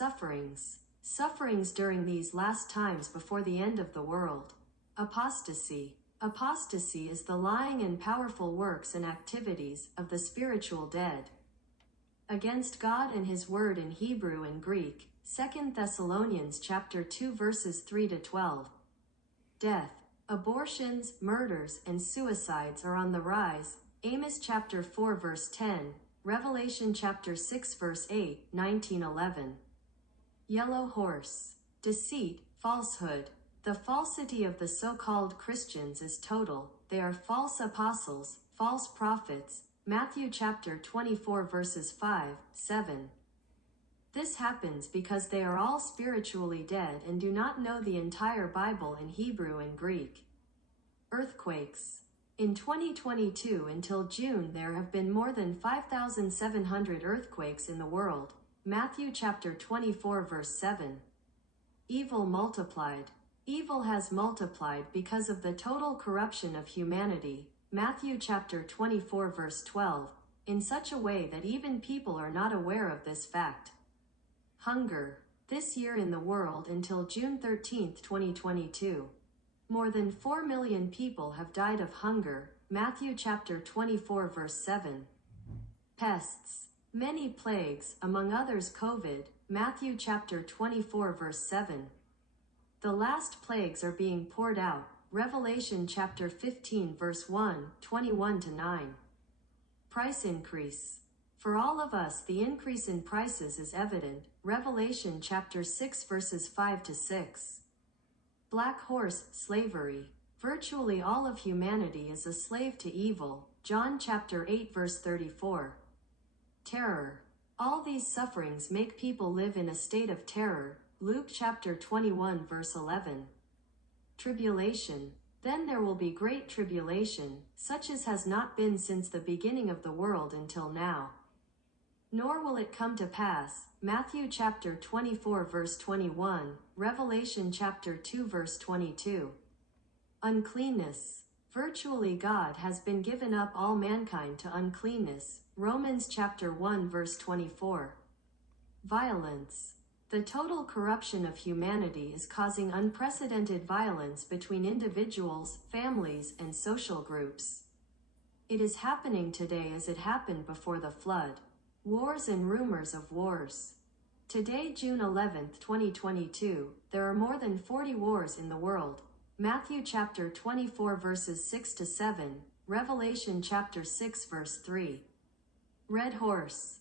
Sufferings. Sufferings during these last times before the end of the world. Apostasy. Apostasy is the lying and powerful works and activities of the spiritual dead against God and His Word in Hebrew and Greek. 2 Thessalonians chapter 2 verses 3 to 12. Death, abortions, murders, and suicides are on the rise. Amos chapter 4 verse 10, Revelation chapter 6 verse 8, 1911. Yellow horse. Deceit, falsehood. The falsity of the so-called Christians is total. They are false apostles, false prophets. Matthew chapter 24 verses 5, 7. This happens because they are all spiritually dead and do not know the entire Bible in Hebrew and Greek. Earthquakes. In 2022 until June there have been more than 5,700 earthquakes in the world. Matthew chapter 24 verse 7. Evil multiplied. Evil has multiplied because of the total corruption of humanity. Matthew chapter 24 verse 12, in such a way that even people are not aware of this fact. Hunger. This year in the world until June 13, 2022. More than 4 million people have died of hunger. Matthew chapter 24 verse 7. Pests. Many plagues, among others COVID. Matthew chapter 24 verse 7. The last plagues are being poured out. Revelation chapter 15 verse 1, 21 to 9. Price increase. For all of us the increase in prices is evident. Revelation chapter 6 verses 5 to 6. Black horse, slavery. Virtually all of humanity is a slave to evil. John chapter 8 verse 34. Terror. All these sufferings make people live in a state of terror. Luke chapter 21 verse 11. Tribulation. Then there will be great tribulation, such as has not been since the beginning of the world until now. Nor will it come to pass. Matthew chapter 24 verse 21, Revelation chapter 2 verse 22. Uncleanness. Virtually God has been given up all mankind to uncleanness. Romans chapter 1 verse 24. Violence. The total corruption of humanity is causing unprecedented violence between individuals, families, and social groups. It is happening today as it happened before the flood. Wars and rumors of wars. Today, June 11, 2022, there are more than 40 wars in the world. Matthew chapter 24 verses 6 to 7, Revelation chapter 6 verse 3. Red horse.